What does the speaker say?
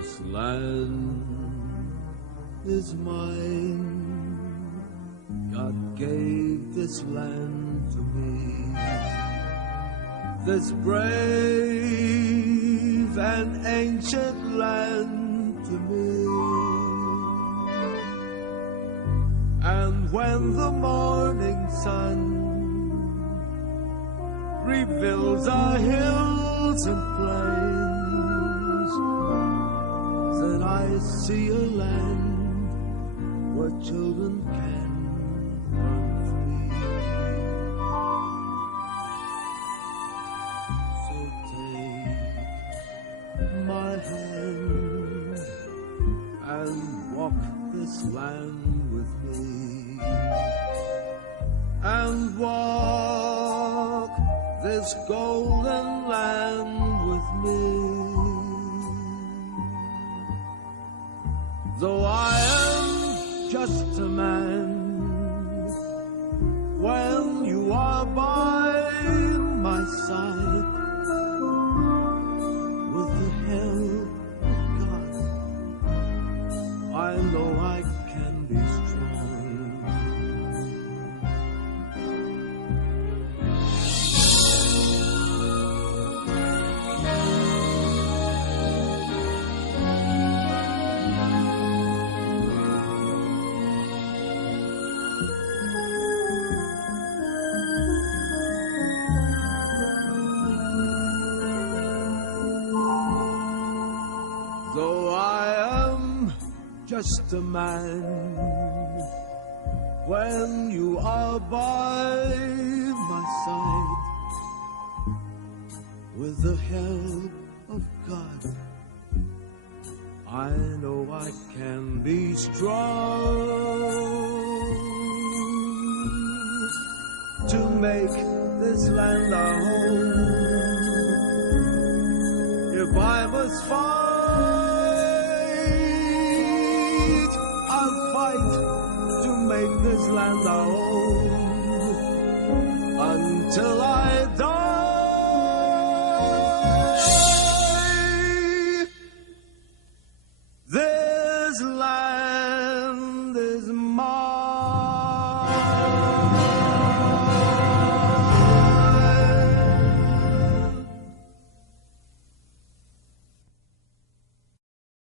This land is mine. God gave this land to me. This brave and ancient land to me. And when the morning sun reveals our hills and plains, then I see a land where children can run free. So take my hand and walk this land with me, and walk this golden land with me. Though I am just a man, when you are by my side, with the help of God, I know I can be strong. Though I am just a man, when you are by my side, with the help of God, I know I can be strong to make this land our home. If I must fight, I'll fight to make this land our own, until I